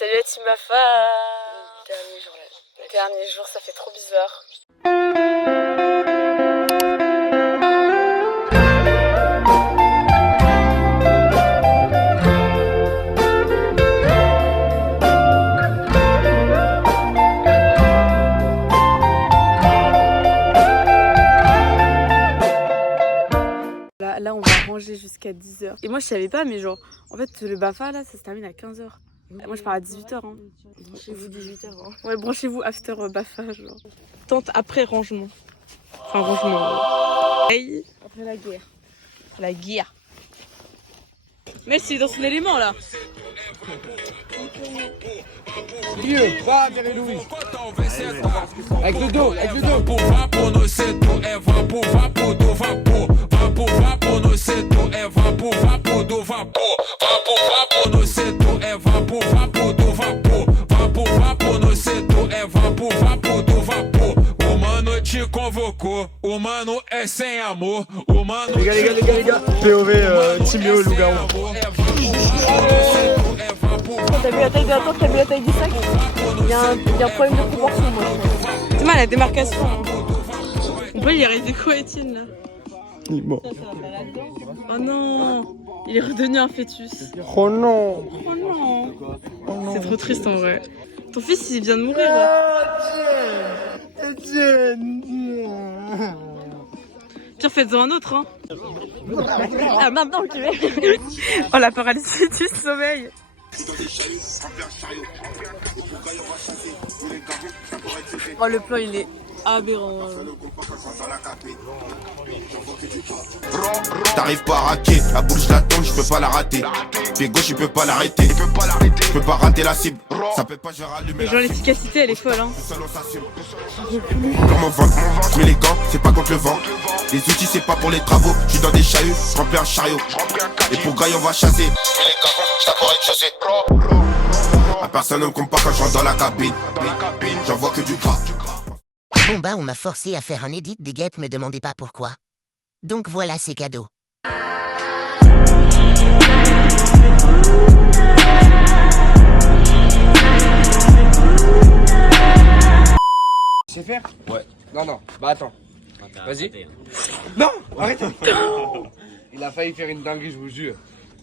Salut la team Mafa. Dernier jour là. Dernier jour, ça fait trop bizarre. Là, on va ranger jusqu'à 10h. Et moi, je savais pas, mais genre, en fait, le BAFA, là, ça se termine à 15h. Moi, je pars à 18h. Hein. Branchez-vous 18h. Hein. Ouais, branchez-vous after BAFA, genre. Tente après rangement. Enfin, rangement. Hey. Après la guerre. La guerre. Mais c'est dans son élément, là. Dieu, va, Mary Louise. Avec le dos, avec le dos. Te convocou, o mano é sem amor, o mano les gars. POV Timio Loup-garou. T'as vu la taille de la tente, t'as vu la taille du sac. Il y a un problème de proportion, moi. C'est mal la démarcation. Hein. On peut y arriver quoi, Étienne, là? Il est mort. Oh non, il est redevenu un fœtus. Oh non. Oh non. C'est trop triste en vrai. Ton fils, il vient de mourir là. Pire, faites-en un autre, hein. Ah, maintenant, ok. Oh, la paralysie du sommeil. Oh, le plan, il est aberrant. T'arrives pas à raquer, la boule je la tourne, je peux pas la rater. Pied gauche, je peux pas l'arrêter. Je peux pas rater la cible. Ça peut pas, je rallume. Genre, l'efficacité, elle est folle, hein. Dans mon ventre, je mets les gants, c'est pas contre le vent. Les outils, c'est pas pour les travaux. Je suis dans des chahuts, je remplis un chariot. Et pour grailler, on va chasser. Je t'apprends à chasser. La personne ne me compte pas quand je rentre dans la cabine. J'en vois que du gras. Bon bah on m'a forcé à faire un edit des guêpes, me demandez pas pourquoi. Donc voilà, c'est cadeau. Tu sais faire? Ouais. Non, bah attends. Vas-y. Non, arrêtez. Il a failli faire une dinguerie, je vous jure.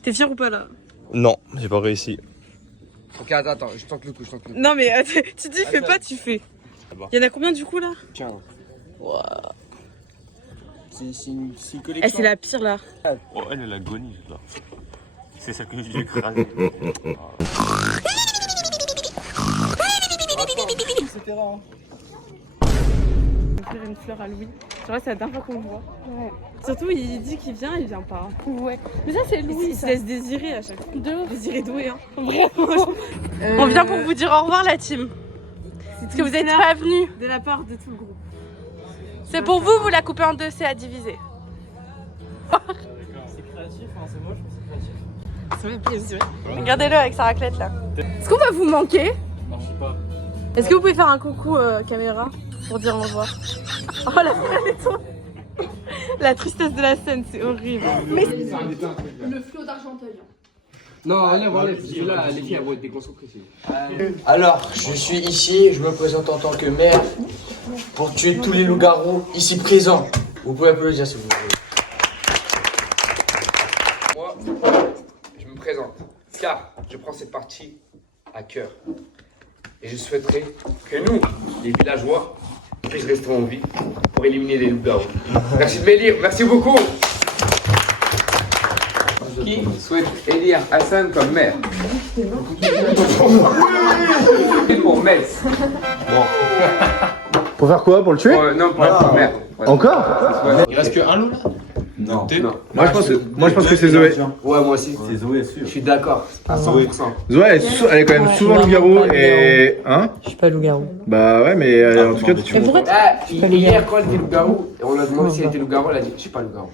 T'es fier ou pas là? Non, j'ai pas réussi. Ok, attends, je tente le coup, Non, mais tu dis fais pas, tu fais. Il y en a combien du coup là? Tiens. Wow. C'est une collection. Eh, c'est la pire là. Oh, elle est l'agonie là. C'est celle que j'ai écrasée. Etc. On va faire une fleur à Louis. Genre là, c'est la dernière fois qu'on le voit. Ouais. Surtout, il dit qu'il vient, il vient pas. Ouais. Mais ça, c'est Louis. Il se laisse désirer à chaque fois. Désirer doué, hein. Vraiment. On vient pour vous dire au revoir, la team. Parce que vous êtes pas venus. De la part de tout le groupe. C'est pour vous, vous la coupez en deux, c'est à diviser. C'est créatif, hein, c'est moche, mais c'est créatif. Ça fait plaisir. Regardez-le avec sa raclette là. Est-ce qu'on va vous manquer? Non, je sais pas. Est-ce que vous pouvez faire un coucou caméra pour dire au revoir? Oh la scène. La tristesse de la scène, c'est horrible. Le flot d'Argenteuil. Non, enlève, parce que là, les filles, elles vont être déconcentrées. Alors, je suis ici, je me présente en tant que maire pour tuer tous les loups-garous ici présents. Vous pouvez applaudir si vous voulez. Moi, je me présente, car je prends cette partie à cœur. Et je souhaiterais que nous, les villageois, puissions rester en vie pour éliminer les loups-garous. Merci de m'élire, merci beaucoup. Qui souhaite élire Hassan comme maire? Pour Metz. Pour faire quoi? Pour le tuer? Non, pour être maire. Voilà. Encore? Il reste que un loup là? Non. Moi je pense que c'est Zoé. Ouais, moi aussi. C'est Zoé, sûr. Je suis d'accord, à 100%. Zoé elle est quand même souvent loup-garou et... Hein? Je suis pas loup-garou. Bah ouais mais en tout cas tu... Hier, quand elle était loup-garou, et on lui a demandé si elle était loup-garou, elle a dit je suis pas loup-garou.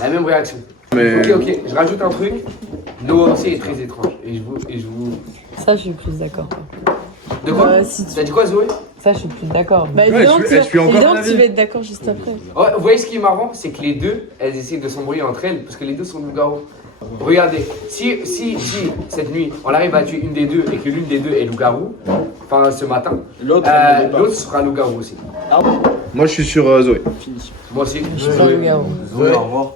La même réaction. Mais... Ok, je rajoute un truc. Noah aussi est très étrange. Et je vous. Ça, je suis plus d'accord. De quoi? T'as dit quoi, Zoé? Ça, je suis plus d'accord. Bah, Ouais, évidemment, je suis encore évidemment ton que tu avis. vas être d'accord juste après. Ouais, vous voyez ce qui est marrant? C'est que les deux, elles essayent de s'embrouiller entre elles parce que les deux sont loups-garous. regardez, si cette nuit on arrive à tuer une des deux et que l'une des deux est loup-garou, enfin ce matin, l'autre sera loup-garou aussi. Moi je suis sur Zoé. Moi aussi. Je suis loup-garou. Zoé, au revoir.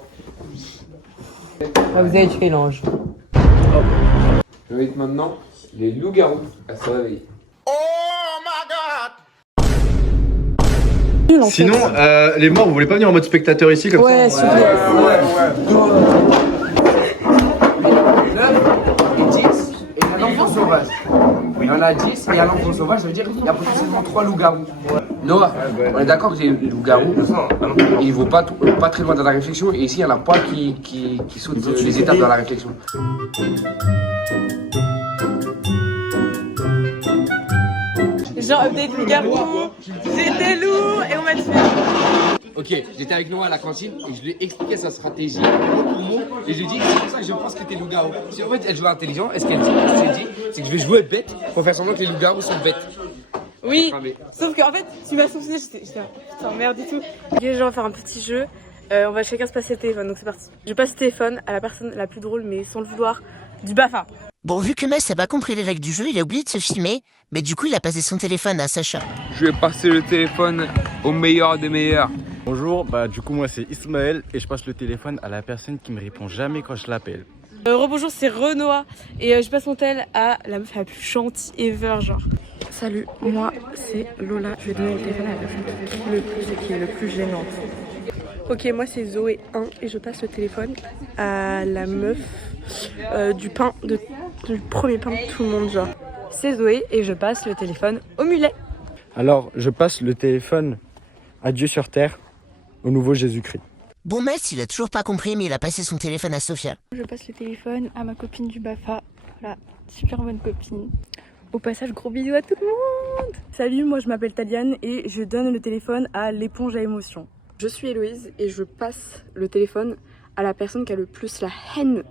Vous avez tué l'ange. Je vais maintenant les loups-garous à se réveiller. Sinon, les morts, vous voulez pas venir en mode spectateur ici comme Ouais, ça? s'il vous plaît. 9 et 10 et un enfant sauvage. Il y en a 10 et un enfant sauvage, ça veut dire qu'il y a potentiellement 3 loups-garous. Noah, on est d'accord que les loups-garous, ils vont pas très loin dans la réflexion et ici il y en a pas qui sautent les étapes dans la réflexion. Genre, update loup-garou, j'étais loup et on m'a tué. Ok, j'étais avec Noah à la cantine et je lui ai expliqué sa stratégie mot pour mot et je lui ai dit c'est pour ça que je pense que t'es loup-garou. Si en fait elle joue intelligent, est-ce qu'elle s'est dit c'est que je vais jouer bête pour faire semblant que les loups-garous sont bêtes. Oui, sauf qu'en fait, tu m'as soupçonné, j'étais là, putain merde et tout. Ok, genre, on va faire un petit jeu. On va chacun se passer le téléphone, donc c'est parti. Je passe le téléphone à la personne la plus drôle, mais sans le vouloir, du Bafa. Bon, vu que Metz n'a pas compris les règles du jeu, il a oublié de se filmer, mais du coup, il a passé son téléphone à Sacha. Je vais passer le téléphone au meilleur des meilleurs. Bonjour, du coup moi c'est Ismaël et je passe le téléphone à la personne qui me répond jamais quand je l'appelle. Rebonjour, c'est Renoir et je passe mon tel à la meuf la plus gentille ever, genre. Salut, moi c'est Lola. Je vais donner le téléphone à la personne qui kiffe le plus et qui est le plus gênante. Ok, moi c'est Zoé 1 et je passe le téléphone à la meuf du premier pain de tout le monde, genre. C'est Zoé et je passe le téléphone au mulet. Alors je passe le téléphone à Dieu sur terre, au nouveau Jésus-Christ. Bon, Metz, il a toujours pas compris, mais il a passé son téléphone à Sophia. Je passe le téléphone à ma copine du Bafa. Voilà, super bonne copine. Au passage, gros bisous à tout le monde. Salut, moi je m'appelle Taliane et je donne le téléphone à l'éponge à émotion. Je suis Héloïse et je passe le téléphone à la personne qui a le plus la haine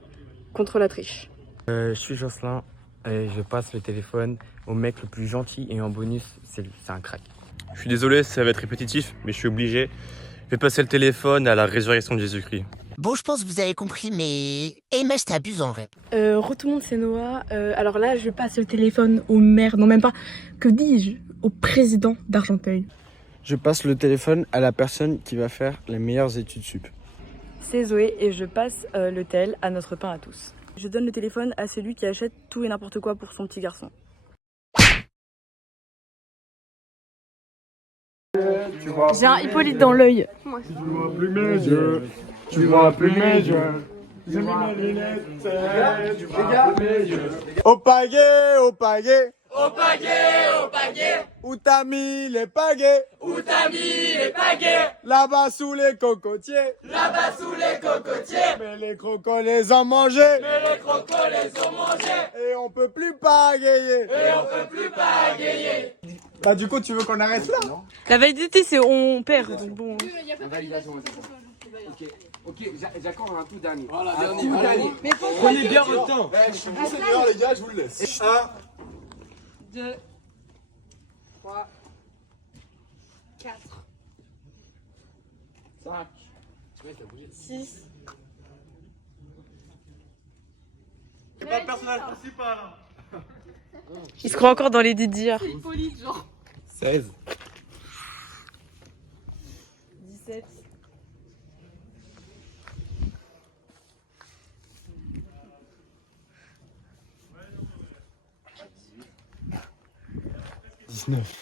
contre la triche. Je suis Jocelyn et je passe le téléphone au mec le plus gentil et en bonus, c'est un crack. Je suis désolé, ça va être répétitif, mais je suis obligé. Je vais passer le téléphone à la résurrection de Jésus-Christ. Bon, je pense que vous avez compris, mais... Et Metz, t'abuses en vrai. Tout le monde, c'est Noah. Alors là, je passe le téléphone au maire, non même pas, que dis-je, au président d'Argenteuil. Je passe le téléphone à la personne qui va faire les meilleures études sup. C'est Zoé et je passe le tel à notre pain à tous. Je donne le téléphone à celui qui achète tout et n'importe quoi pour son petit garçon. J'ai un Hippolyte dans l'œil. Tu vois plus mes yeux, tu vois plus mes yeux. J'ai mis mes lunettes, tu vois plus mes yeux. Au pagaie, au pagaie. Au pagaie, au pagaie. Où t'as mis les pagaies? Où t'as mis les pagaies? Là-bas sous les cocotiers. Là-bas sous les cocotiers. Mais les crocos les ont mangés. Mais les crocos les ont mangés. Et on peut plus pagayer. Et on peut plus pagayer. Bah du coup tu veux qu'on arrête là? La validité c'est on perd, donc bon. La validation, ok, j'accorde un tout dernier. Voilà, dernier. Prenez bien votre temps. Je suis bon seigneur les gars, je vous le laisse. 1, 2, 3, 4, 5, 6. c'est pas le personnage principal. Il se croit encore dans les d'hier. 16. 17. 19.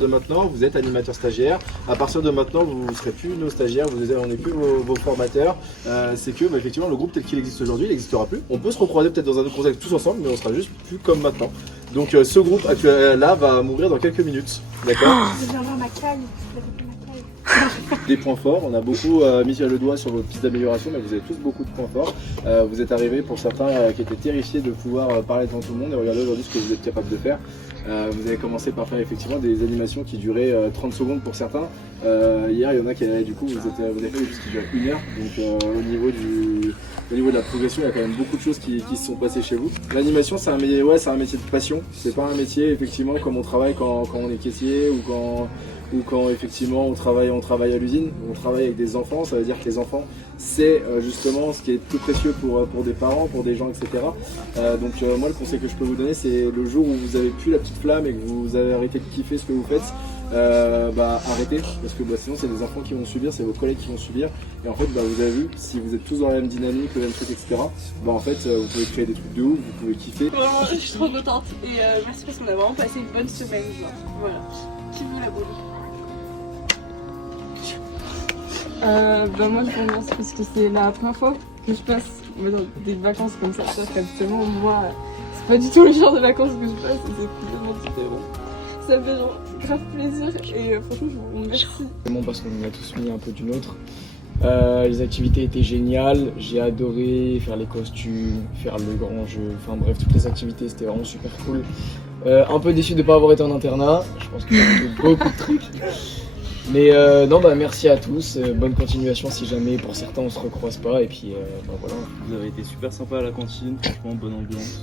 De maintenant, vous êtes animateur stagiaire. À partir de maintenant, vous ne serez plus nos stagiaires, on n'est plus vos formateurs. C'est que effectivement, le groupe tel qu'il existe aujourd'hui, il n'existera plus. On peut se recroiser peut-être dans un autre contexte tous ensemble, mais on sera juste plus comme maintenant. Donc ce groupe actuel là va mourir dans quelques minutes. D'accord? Je viens voir ma caille. Des points forts, on a beaucoup mis le doigt sur vos pistes d'amélioration, mais vous avez tous beaucoup de points forts. Vous êtes arrivés pour certains qui étaient terrifiés de pouvoir parler devant tout le monde et regardez aujourd'hui ce que vous êtes capable de faire. Vous avez commencé par faire effectivement des animations qui duraient 30 secondes pour certains. Hier il y en a qui avaient, du coup vous avez fait des choses qui duraient 1 heure, donc au niveau de la progression il y a quand même beaucoup de choses qui se sont passées chez vous. L'animation c'est un métier de passion, c'est pas un métier effectivement comme on travaille quand on est caissier ou ou quand effectivement on travaille à l'usine, on travaille avec des enfants, ça veut dire que les enfants c'est justement ce qui est tout précieux pour des parents, pour des gens, etc. Donc moi le conseil que je peux vous donner, c'est le jour où vous avez plus la petite flamme et que vous avez arrêté de kiffer ce que vous faites, arrêtez, parce que sinon c'est des enfants qui vont subir, c'est vos collègues qui vont subir, et en fait vous avez vu, si vous êtes tous dans la même dynamique, le même truc, etc., en fait vous pouvez créer des trucs de ouf, vous pouvez kiffer. Vraiment, je suis trop contente et merci parce qu'on a vraiment passé une bonne semaine. Voilà, qui veut la boule? Moi je commence parce que c'est la première fois que je passe des vacances comme ça. C'est-à-dire qu'habituellement moi c'est pas du tout le genre de vacances que je passe, c'est complètement différent. Ça fait genre grave plaisir et franchement je vous remercie. Parce qu'on a tous mis un peu du nôtre. Les activités étaient géniales, j'ai adoré faire les costumes, faire le grand jeu, enfin bref toutes les activités c'était vraiment super cool. Un peu déçu de ne pas avoir été en internat, je pense qu'il y a beaucoup de trucs. Mais merci à tous, bonne continuation si jamais pour certains on se recroise pas et puis voilà. Vous avez été super sympa à la cantine, franchement bonne ambiance,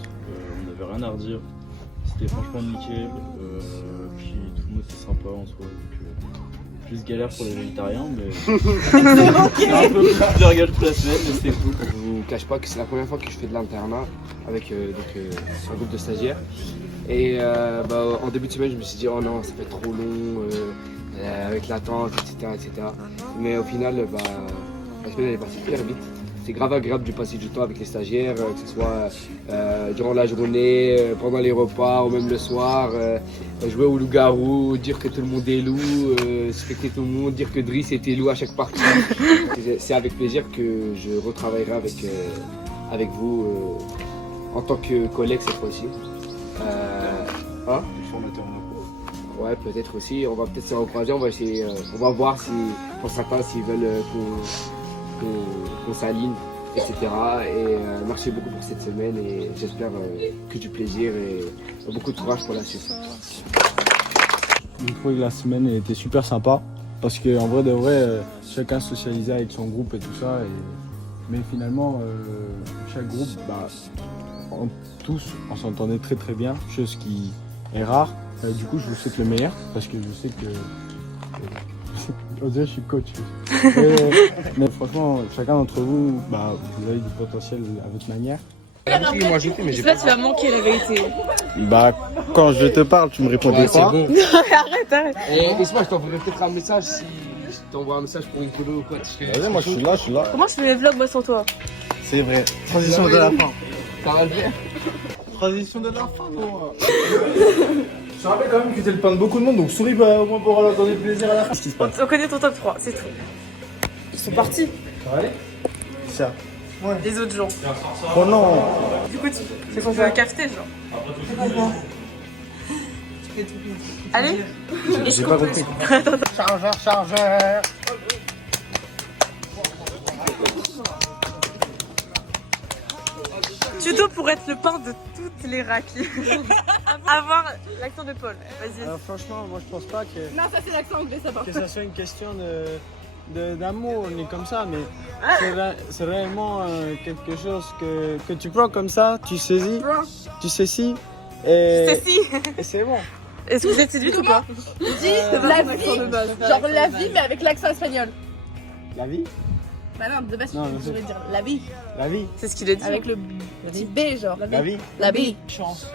on n'avait rien à redire, c'était franchement nickel, puis tout le monde était sympa en soi, donc juste galère pour les végétariens mais c'est un peu plus burger toute la semaine mais c'était cool. Je vous cache pas que c'est la première fois que je fais de l'internat avec un groupe de stagiaires et en début de semaine je me suis dit oh non ça fait trop long avec l'attente etc. Mais au final la semaine elle est passée hyper vite. C'est grave agréable de passer du temps avec les stagiaires, que ce soit durant la journée, pendant les repas ou même le soir, jouer au loup-garou, dire que tout le monde est loup, respecter tout le monde, dire que Driss était loup à chaque partie. C'est avec plaisir que je retravaillerai avec vous en tant que collègue cette fois-ci. Ouais, peut-être aussi, on va peut-être se recroiser, on va voir si pour certains s'ils veulent qu'on s'aligne, etc. Et merci beaucoup pour cette semaine et j'espère que du plaisir et beaucoup de courage pour la suite. Je trouve que la semaine était super sympa parce qu'en vrai de vrai, chacun socialisait avec son groupe et tout ça. Mais finalement, chaque groupe, tous, on s'entendait très très bien, chose qui est rare. Du coup, je vous souhaite le meilleur parce que je sais que... je suis coach. Mais franchement, chacun d'entre vous, vous avez du potentiel à votre manière. Je sais pas, tu vas manquer la vérité. Quand je te parle, tu me réponds pas. Bon. Arrête. Et laisse-moi, je t'enverrai peut-être un message si je t'envoie un message pour une photo ou quoi. Vas-y, moi je suis là. Comment je fais mes vlogs moi sans toi? C'est vrai. Transition de la fin. Ça va le faire. Transition de la fin, moi. Je te rappelle quand même que t'es le pain de beaucoup de monde, donc souris au moins pour leur donner plaisir à la fin. Qu'est-ce qui se passe? On connaît ton top 3, c'est tout. Ils sont partis. Ça va aller? Ça. Ouais. Les autres gens. Oh non. Du coup, c'est qu'on fait un cafeté, genre. Allez. J'ai pas compris. Chargeur. Tuto pour être le pain de toutes les raclis. Avoir l'accent de Paul. Vas-y. Franchement, moi je pense pas que... Non, ça c'est l'accent anglais, ça part. Que ça soit une question d'amour, on est comme ça, mais c'est réellement quelque chose que tu prends comme ça, tu saisis, et c'est bon. Est-ce que vous êtes séduite ou pas? Dis la vie, genre la vie mais avec l'accent espagnol. La vie? Bah non, de base, je voulais dire la vie. La vie. C'est ce qu'il a dit. Avec le petit B, genre. La vie. La vie. Chance.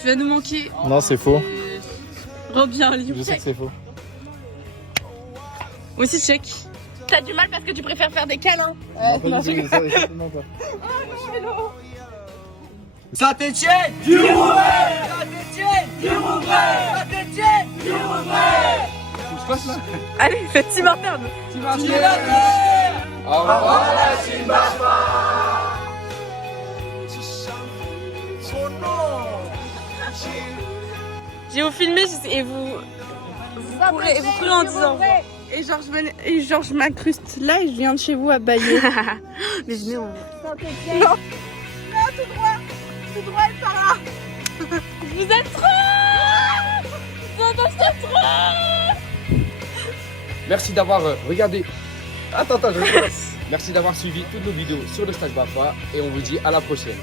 Tu vas nous manquer. Non, c'est faux. Reviens, Lyon. Je sais que c'est faux. Moi aussi, check. T'as du mal parce que tu préfères faire des câlins. Non, certainement pas. Saint-Etienne, du Rouvray! Saint-Etienne, du Rouvray! Saint-Etienne, du Rouvray! Je passe là. Allez, faites team interne. Team interne. Au revoir la team Baffa. J'ai vous filmé et vous pourrez en disant. Et genre je m'incruste là et je viens de chez vous à Bayeux. Mais venez on... Saint-Etienne. Non, tout droit et par là. Vous êtes trop. Merci d'avoir regardé. Attends, je Merci d'avoir suivi toutes nos vidéos sur le stage Baffa et on vous dit à la prochaine.